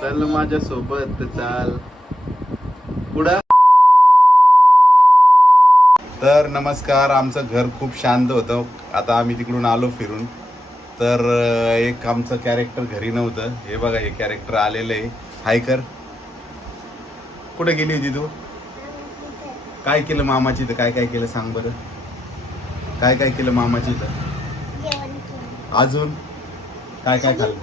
चल माझ्या सोबत चाल पुढं. तर नमस्कार. आमचं घर खूप शांत होतं. आता आम्ही तिकडून आलो फिरून. तर एक आमचं कॅरेक्टर घरी नव्हतं. हे बघा, हे कॅरेक्टर आलेलं आहे. हाय कर. कुठे गेली होती तू? काय केलं मामाची तर? काय काय केलं सांग बरं. काय काय केलं मामाची तर? अजून काय काय खाल्लं?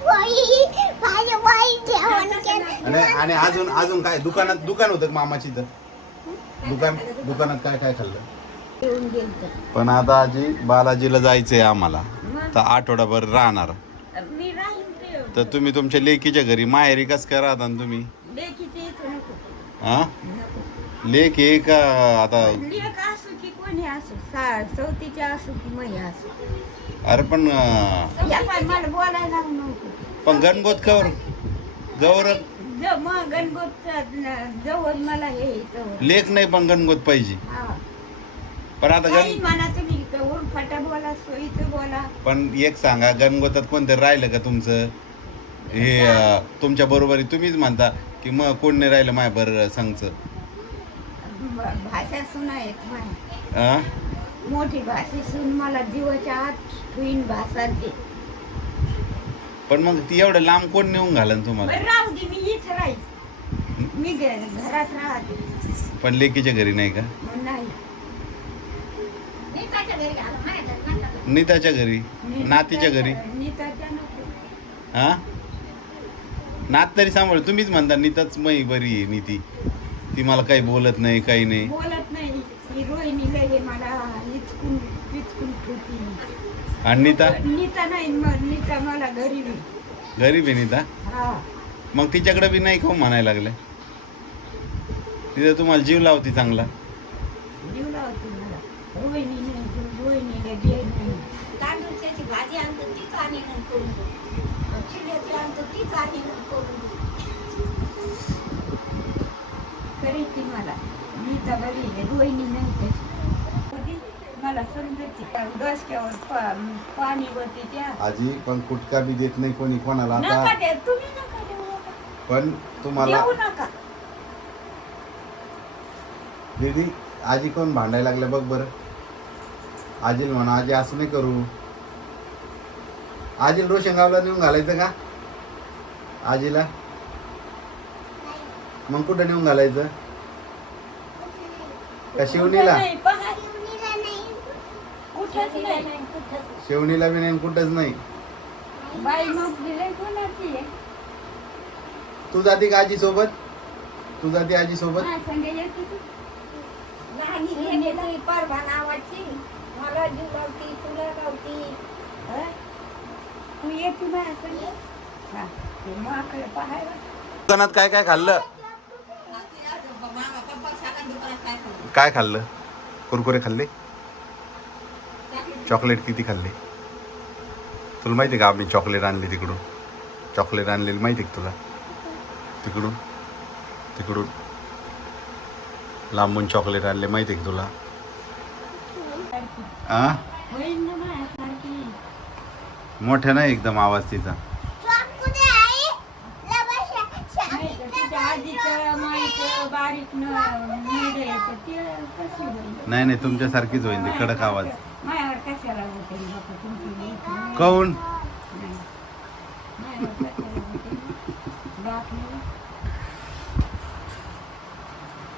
आणि अजून अजून काय? दुकान होतं मामाची तर? दुकानात काय काय खाल्लं? पण आता आजी बालाजीला जायचंय आम्हाला, तर आठवडाभर राहणार. तर तुम्ही तुमच्या लेकीच्या घरी माहेरी कस काय राहता तुम्ही? हा, लेक आहे का? आता असो की कोणी असो, सवतीच्या असो की मै असो. अरे पण मला बोलायला नको. पण गणगोत कवर गौर मग गणगोत जवळ मला हे लेख नाही, पण गणगोत पाहिजे. पण आता म्हणा तुम्ही उरफाटा बोला, सोयीचं बोला. पण एक सांगा, गणगोतात कोणतरी राहिलं का तुमचं? हे तुमच्या बरोबरी तुम्हीच म्हणता की मग कोण नाही राहिलं माय बरं सांगचं. भाषा सुना येत मोठी भाषा सुन मला जीवाच्या आत ठुईन भाषा ते. पण मग ती एवढं लांब कोण नेऊन घालन तुम्हाला? राहू दे, मी इथं राहील. मी घरात राहते. पण लेकीच्या घरी नाही का? नाही. नीताच्या घरी, नातीच्या घरी. हा, नात तरी सांभाळ. तुम्हीच म्हणता नीताच मै बरी आहे. नीती ती मला काही बोलत नाही, काही नाही. बोलत नाही. ती रोहिणी लय मला इचकून पिचकून ठेवती. आणि नीता नाही. नीता मला गरीब आहे नीता. मग तिच्याकडे बी नाही खाऊ म्हणायला लागले. तिथं तुम्हाला जीव लावती चांगला. जीव लावती मला. रोहिणी रोहिणीला दे नाही. तांदूळची भाजी आणतो तीच आणि करून, चिड्याची आणतो तीच आणि करून तरी ती मला. नीता बरी आहे, रोहिणी नाही तशी. मला समजते डोसक्यावर पाणी होते त्या. आजी पण कुटका बी देत नाही कोणी कोणाला. नका दे, तुम्ही नका देऊ. पण तुम्हाला देऊ नका. दीदी आजी कोण भांडायला लागले बघ बरं. आजील म्हणा, आजी असं नाही करू. आजील रोशनगावला नेऊन घालायचं का आजीला? मग कुठं नेऊन घालायचं? का शिवणीला? शिवणीला बी नाही, कुठंच नाही. तू जाती का आजी सोबत? तू जाती आजी सोबत? मला जीव लावती, तुला लावती. तू येते दुकानात काय काय खाल्लं? काय खाल्लं? कुरकुरे खाल्ले? चॉकलेट किती खाल्ले? तुला माहिती का आम्ही चॉकलेट आणले तिकडून? चॉकलेट आणलेली माहिती का तुला? तिकडून लांबून चॉकलेट आणले माहिती का तुला? मोठ्या नाही एकदम आवाज तिचा. नाही तुमच्यासारखीच होईल ती, कडक आवाज. काऊन?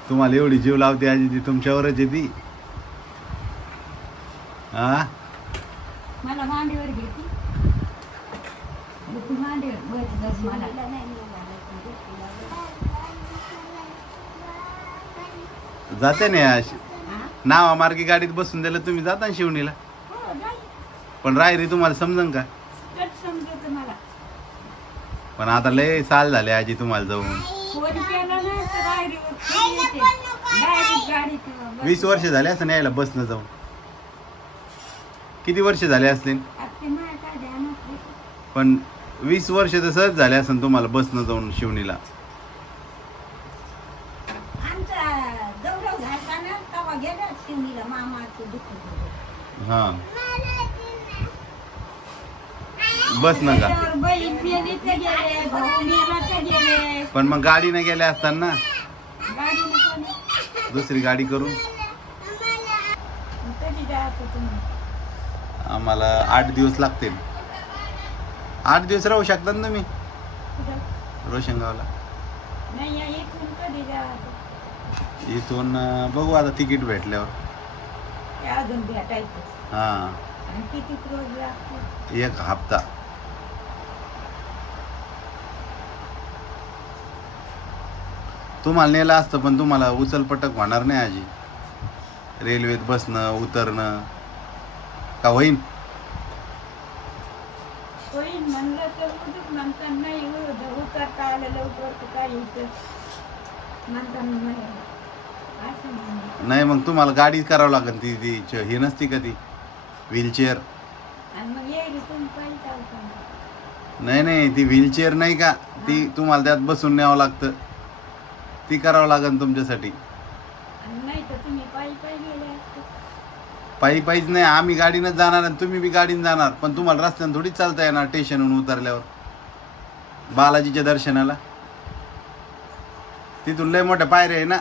तुम्हाला एवढी जीव लावते आजी, ती तुमच्यावरच येते. हा, मला मांडीवर घेते. जाते ना नावा मार्गी गाडीत बसून दिलं तुम्ही जाता ना शिवणीला. पण रायरी तुम्हाला समजन का? पण आता लय साल झाले आजी तुम्हाला जाऊन. 20 वर्ष झाले असं यायला बसनं जाऊन. किती वर्ष झाले असतील? पण 20 वर्ष तर सहज झाले असेल तुम्हाला बसनं जाऊन शिवणीला. दौडव घालताना तवा गेल्या शिवणीला मामाचं दुखत होतं. हा बस ना का त्याच्यावर बहीण मेली तर गेले, भाऊ मेला तर गेले. पण मग गाडीने गेल्या असताना गाडीने कोणी दुसरी गाडी करून कधी जायचं तुम्ही? आम्हाला 8 दिवस लागतील. 8 दिवस राहू शकता ना तुम्ही कुठं? रोशनगावला. नाही या इथून कधी जायचं? इथून बघू आता तिकीट भेटल्यावर. ते अजून भेटायचं. हा आणि किती रोज लागते? 1 हप्ता. तुम्हाला नेलं असतं पण तुम्हाला उचलपटक होणार नाही आजी. रेल्वेत बसणं उतरणं का होईन. होईन म्हणलं तर उदूक नंतर नाही उतरता आलं लवकर तर काही इथं नंतर नाही असं म्हणलं. नाही मग तुम्हाला गाडी करावं लागेल. ती ही नसती का ती व्हीलचेअर. आणि मग येईल तुम्ही काही चालतं. नाही ती व्हीलचेअर नाही का ती तुम्हाला त्यात बसून न्यावं लागतं. ती करावं लागेल तुमच्यासाठी. आणि नाही तर तुम्ही पायी पायी गेले असते. पायीच नाही आम्ही गाडीनंच जाणार आणि तुम्ही बी गाडीनं जाणार. पण तुम्हाला रस्त्यानं थोडीच चालता येणार स्टेशनहून उतरल्यावर बालाजीच्या दर्शनाला. तिथून लय मोठ्या पायऱ्या आहे ना.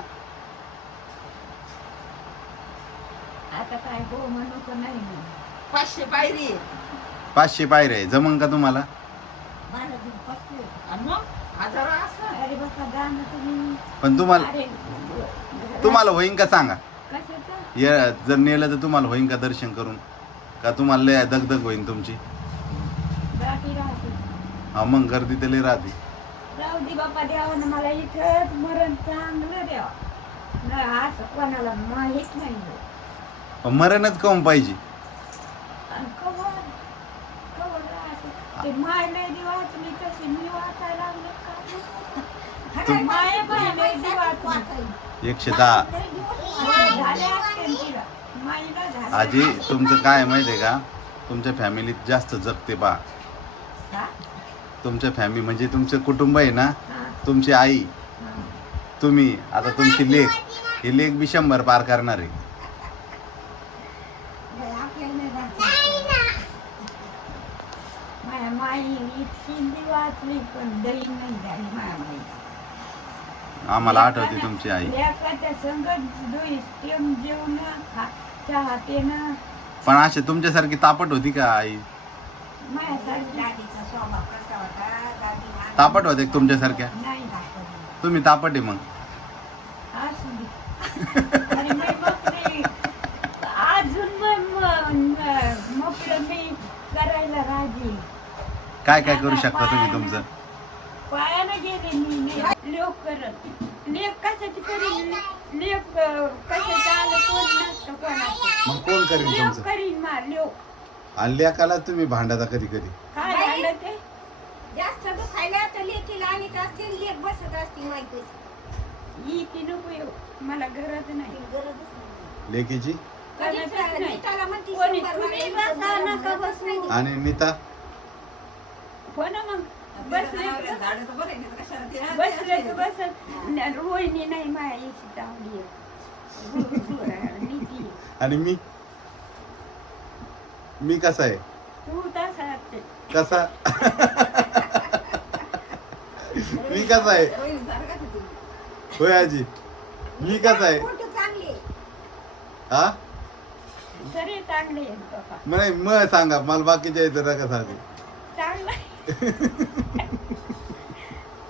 आता काय हो म्हणू का नाही म्हणू? 500 पायरी 500 पायऱ्या आहे. जमन का तुम्हाला. मला दूध पसलं. आणि मग 1000 असं. अरे बाबा गाणं तुम्ही. पण तुम्हाला अरे होईन का सांगा. कशाचं? जर नेलं तर तुम्हाला होईन का दर्शन करून. का तुम्हाला लय दगदग होईन तुमची. बाकी राहते. हा मग गर्दी तर लय राहते. राहू दे बापा द्यावं ना मला इथंच मरण चांगलं द्यावं नाही असं कोणाला माहीत नाही. पण मरणच काऊन पाहिजे. आणि कवर कवर राहते ते माय नाही वाचली तशी मी वाचायला लागले का माय बाय नाही वाचली 110. झाले असते तिला माईला झाले. आजी तुमचं काय माहिती आहे का तुमच्या फॅमिलीत जास्त जगते पहा. हा? तुमच्या फॅमिली म्हणजे तुमचं कुटुंब आहे ना. हा, तुमची आई हा. तुम्ही आता तुमची लेक ही लेक बी 100 पार करणार आहे. बाई, आपल्याला नाही वाचायचं. माया माई इतकी वाचली पण दही नाही झाली माया माई. आम्हाला आठवते तुमची आई. लेकाच्या संगत टेम जेवण चहा पेनं पण असे तुमच्यासारखी तापट होती का आई. माझ्यासारखी दादीचा स्वभाव कसा होता दादी तापट होते का तुमच्यासारख्या. नाही दाखवली. तुम्ही तापट आहे मग. असू दे. आणि मग मोकळी अजून मोकळं मी करायला राजी. काय करू शकता तुम्ही तुमचं. पायानं गेले मी लोक करत लेख कशाची करीन लेख कशाचं आलं कोण नसतं कोणाचं. मग कोण करीन लेख तुमचं. करीन मा लोक आणि लेकाला तुम्ही भांडता कधी कधी. काय झालं ते जास्त दुखायला तर लेकीला आणीत असतील लेक बसत असतील माहिती ही ती नको येऊ मला गरज नाही. गरजच नाही. लेकीची गरजच नाही. नीताला म्हणती कोणी 100 तुम्ही बाया बसा नका बसू. आणि नीता. हो ना मग बसले झाडं तर बरे आहेत, कशाला ते बसले तर बसत रोहिणी नाही माया याची चांगली आहे. नीती आणि मी कसा आहे. तू तसा कसा मी कसा आहे. होईल, झालं का ते? होय आजी मी कसा आहे. फोटो चांगले हा सरे चांगले आहेत बाबा म्हणे मग सांगा मला बाकीच्या येतं नका सांगू. चांगला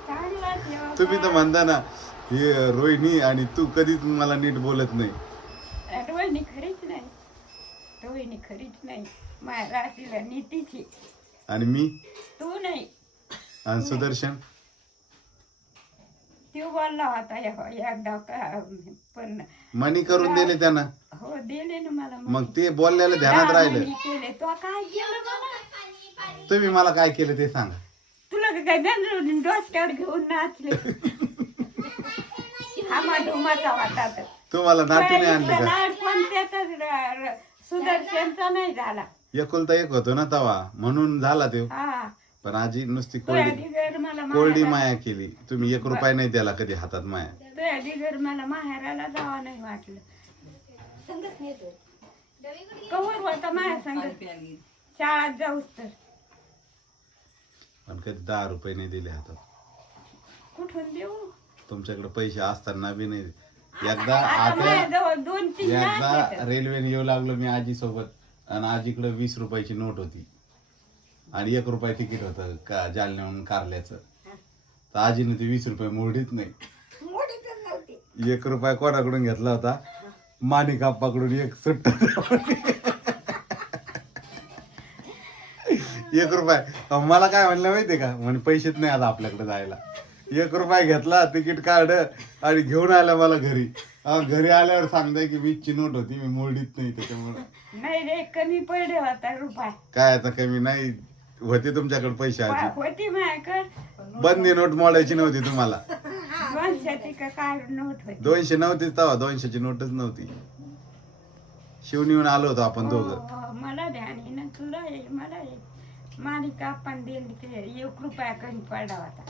चांगला तुम्ही तर म्हणता ना हे रोहिणी आणि तू कधीच मला नीट बोलत नाही. रोहिणी खरीच नाही. रोहिणी खरीच नाही माझ्या राशीला नीतीची. आणि मी तू नाही. आणि सुदर्शन तो बोलला होता एकदा पण मनी करून दिले त्यांना. हो दिले ना मला मग ते बोललेलं ध्यानात राहिलं. केले तो काय केलं मला. तुम्ही मला काय केलं ते सांगा. तुला काय गंजून डोसक्यावर घेऊन नाचले. हा धुमाचा वाटत तुम्हाला नाटूने आणले का. कोणत्या सुदर्शनचा नाही झाला. एकुलता एक होतो ना तवा म्हणून झाला ते. हा पण आजी नुसती तुझ्या कोरडी दिगर मला कोरडी माया माया केली. तुम्ही 1 रुपया नाही द्याला कधी हातात माया. तुझ्या दिगर मला माहेराला जावा नाही वाटलं. संगत नेतो कवर होता माझ्या संग प्याली शाळात जाऊस तर. पण कधी 10 रुपये नाही दिले हातात. कुठून देऊ तुमच्याकडे पैसे असताना बी नाही. एकदा आता आता माझ्याजवळ 2-3 एकदा रेल्वेने येऊ लागलो मी आजी सोबत आणि आजीकडे 20 रुपयाची नोट होती आणि 1 रुपया तिकीट होतं का जालन्याहून कारल्याचं. तर आजीने ते 20 रुपये मोडीत नाही. मोडीतच नव्हती. 1 रुपया कोणाकडून घेतला होता? माणिक आप्पाकडून एक सुट्ट 1 रुपया. मला काय म्हणलं माहितीये का, म्हणे पैसेच नाही आता आपल्याकडे जायला. 1 रुपया घेतला, तिकीट काढलं आणि घेऊन आला मला घरी. घरी आल्यावर सांगताय की 20ची नोट होती, मी मोडीत नाही. त्याच्यामुळे नाही रे, कमी पडले होता रुपये. काय आता कमी नाही होते तुमच्याकडे पैसे आधी. होती माझ्याकडे. बंदी नोट मोडायची नव्हती तुम्हाला. 200ची का काय नोट होती. 200 नव्हती तेव्हा, 200ची नोटच नव्हती. शिवून आलो होतो आपण दोघं. हो, मला ध्यान आहे ना, तुला आहे, मला आहे. मालिका आपण दिली ते 1 रुपया कमी पडला होता.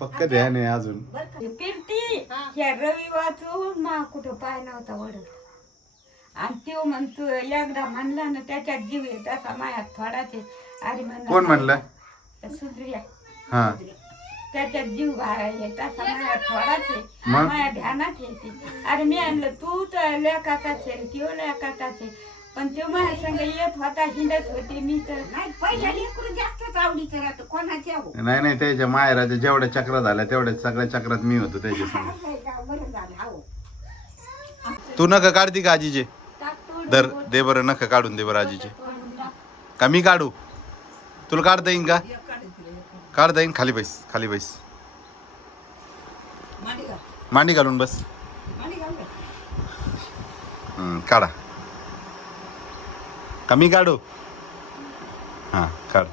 पक्क ध्यान आहे अजून. फिरती ह्या रवी वाचून मा कुठं पाय नव्हता वडत. आणि तो म्हणतो एकदा म्हणला ना त्याच्यात जीव आहे तसा मायात थोडाच आहे. अरे कोण म्हणलं? सुंदर्या. हा त्याच्यात जीव आहे तसा मायात थोडाच आहे. मग? माया ध्यानात येते. अरे मी आणलं तू तर लेकाचाच आहे, त्यो लेकाचाच आहे. पण तो माझ्या संग येत होता, हिंडत होते. मी तर नाही पहिल्या लेकरू जास्तच आवडीचं राहतं कोणाच्या. नाही नाही, त्याच्या माहेराच्या जेवढ्या चक्र झाल्या तेवढ्या सगळ्या चक्रात मी होतो त्याच्या संग. बरं झालं. हो तू नका काढती का आजीचे? टाकतो दर दे बरं, नका काढून दे बरं आजीचे. का मी काढू? तुला काढता येईन का? काढता येईन. खाली बैस, खाली बैस. मांडी घालून बस. काढा. कमी काढू. हा काढ.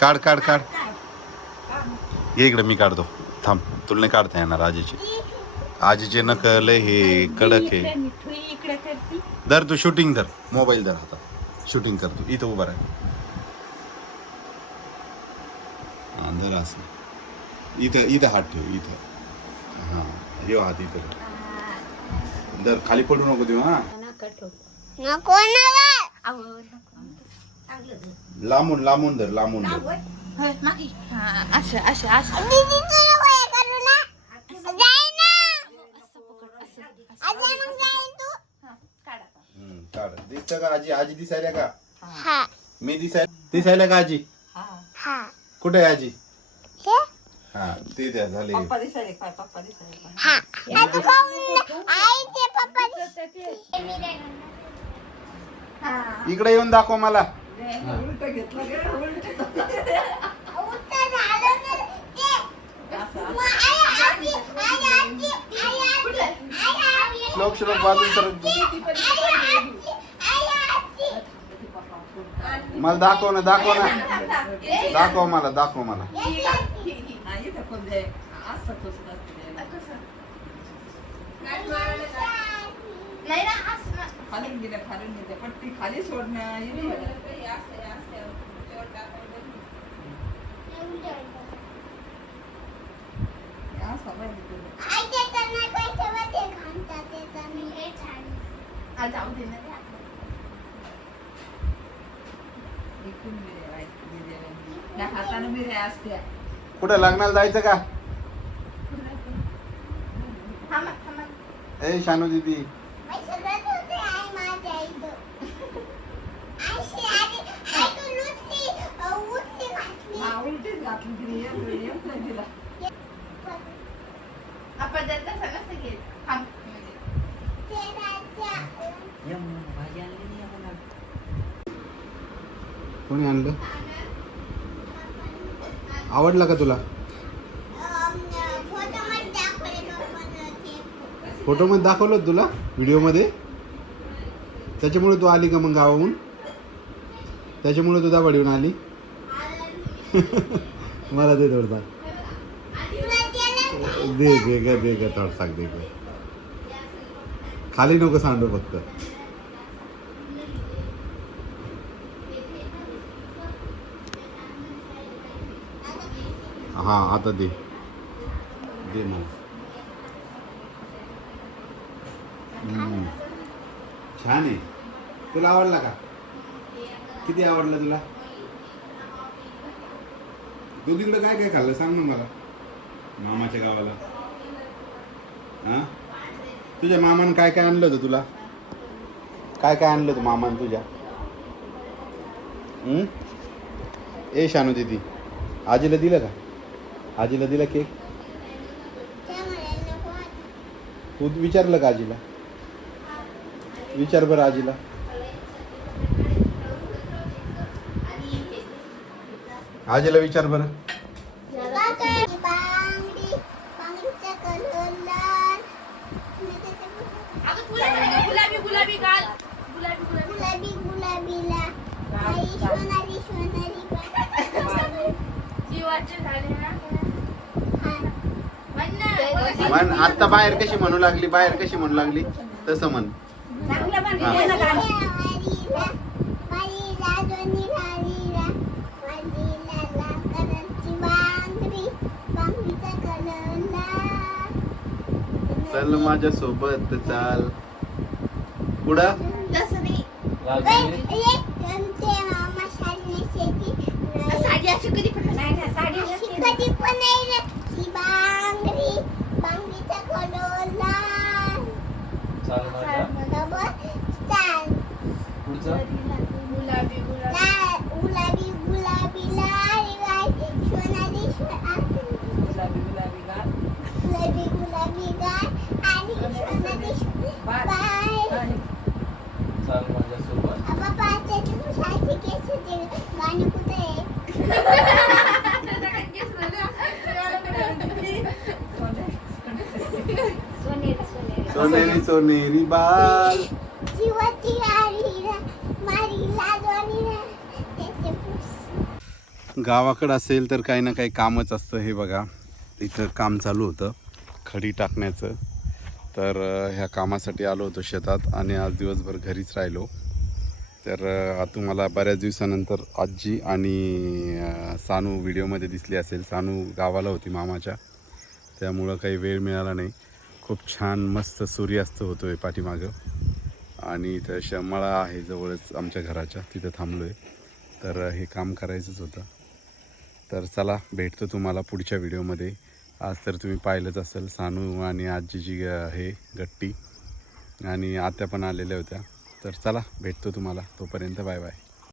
काढ काढ काढ. ये इकडे, मी काढतो. थांब, तुला नाही काढता येणार आजीची. आजीचे नकल हे कडक आहे. इकडे करती. धर तू शूटिंग धर, मोबाईल धर हातात. शूटिंग कर तू. इथं उभा राह. हा धर असं. इथं इथं हात ठेव इथं. हा हे हात इथं धर. खाली पडू नको देऊ. हा लांबून लांबून धर, लांबून धर. काढ. दिसतं का आजी? आजी दिसायला का? मी दिसायला का आजी? कुठे आहे आजी? हा ते द्या झाले. पप्पा दिसायले काय? पप्पा दिसायले इकडे येऊन दाखव मला. उलट घेतलं गे, उलट. श्लोक श्लोक बाजून तर मला दाखव ना, दाखव ना, दाखव मला, दाखव मला. इथं कोण जाय असं कसं खालून गेल्या पट्टी खाली सोडणं. हाताने मिऱ्या असत्या. कुठं लग्नाला जायचं का? ए शानू दीदी, उलटीच घातली तिने. येत नाही तिला. कोणी आणलं? आवडला का तुला? फोटो मध्ये दाखवलं तुला, व्हिडिओ मध्ये. त्याच्यामुळे तू आली का मग गावाहून? त्याच्यामुळे तू दाबाडीहून आली. मला दे थोडसा. दे दे ग, दे ग थोडसा, दे ग. खाली नको सांडू फक्त. हां आता दे मला. छान आहे. तुला आवडला का? किती आवडला तुला? तू तिकडं काय काय खाल्लं सांग ना मला. मामाच्या गावाला हां तुझ्या मामानं काय काय आणलं होतं तुला? काय काय आणलं होतं मामानं तुझ्या? ए शानू दीदी आजीला दिलं का? आजीला दिला केक? तू विचारलं का आजीला? विचार बरं आजीला. आजीला विचार बरं. गुलाबी गुलाबी गाल गुलाबी गुलाबी गुलाबीला सोनारी सोनारी जीवाचे झाले ना. म्हण आता बाहेर कशी म्हणू लागली, बाहेर कशी म्हणू लागली तसं म्हण. चांगलं म्हणते ना गाणं. चल माझ्या सोबत चाल. पुढं साडी अशी कधी पण नाही ना, साडी अशी नसते. कधी पण नाही रे. ती बांगडी बांगडीचा कलर लाल. चाल माझ्या बरोबर चाल. पुढचं गुलाबी गुलाबी गुलाबी लाल सोनाली गुलाबी गुलाबी गाल गुलाबी गुलाबी गाल आणि सोनाली बाय. चाल माझ्यासोबत बाबा त्याची मुसाची केस होते. गाणं कुठे आहे? सोनेरी सोनेरी. सोनेरी सोनेरी बाल. जीवाची आरीला मारी लाजवानीला त्याचे पुस. गावाकडं असेल तर काही ना काही कामच असतं. हे बघा इथं काम चालू होतं खडी टाकण्याचं. तर ह्या कामासाठी आलो होतो शेतात आणि आज दिवसभर घरीच राहिलो. तर तुम्हाला बऱ्याच दिवसानंतर आजी आणि सानू व्हिडिओमध्ये दिसली असेल. सानू गावाला होती मामाच्या, त्यामुळं काही वेळ मिळाला नाही. खूप छान मस्त सूर्यास्त होतो आहे पाठीमागं आणि इथं शमळा आहे जवळच आमच्या घराच्या, तिथं थांबलो आहे. तर हे काम करायचंच होतं. तर चला भेटतो तुम्हाला पुढच्या व्हिडिओमध्ये. आज तर तुम्ही पाहिलंच असेल सानू आणि आजीची हे गट्टी आणि आत्या पण आलेल्या होत्या. तर चला भेटतो तुम्हाला. तोपर्यंत बाय बाय.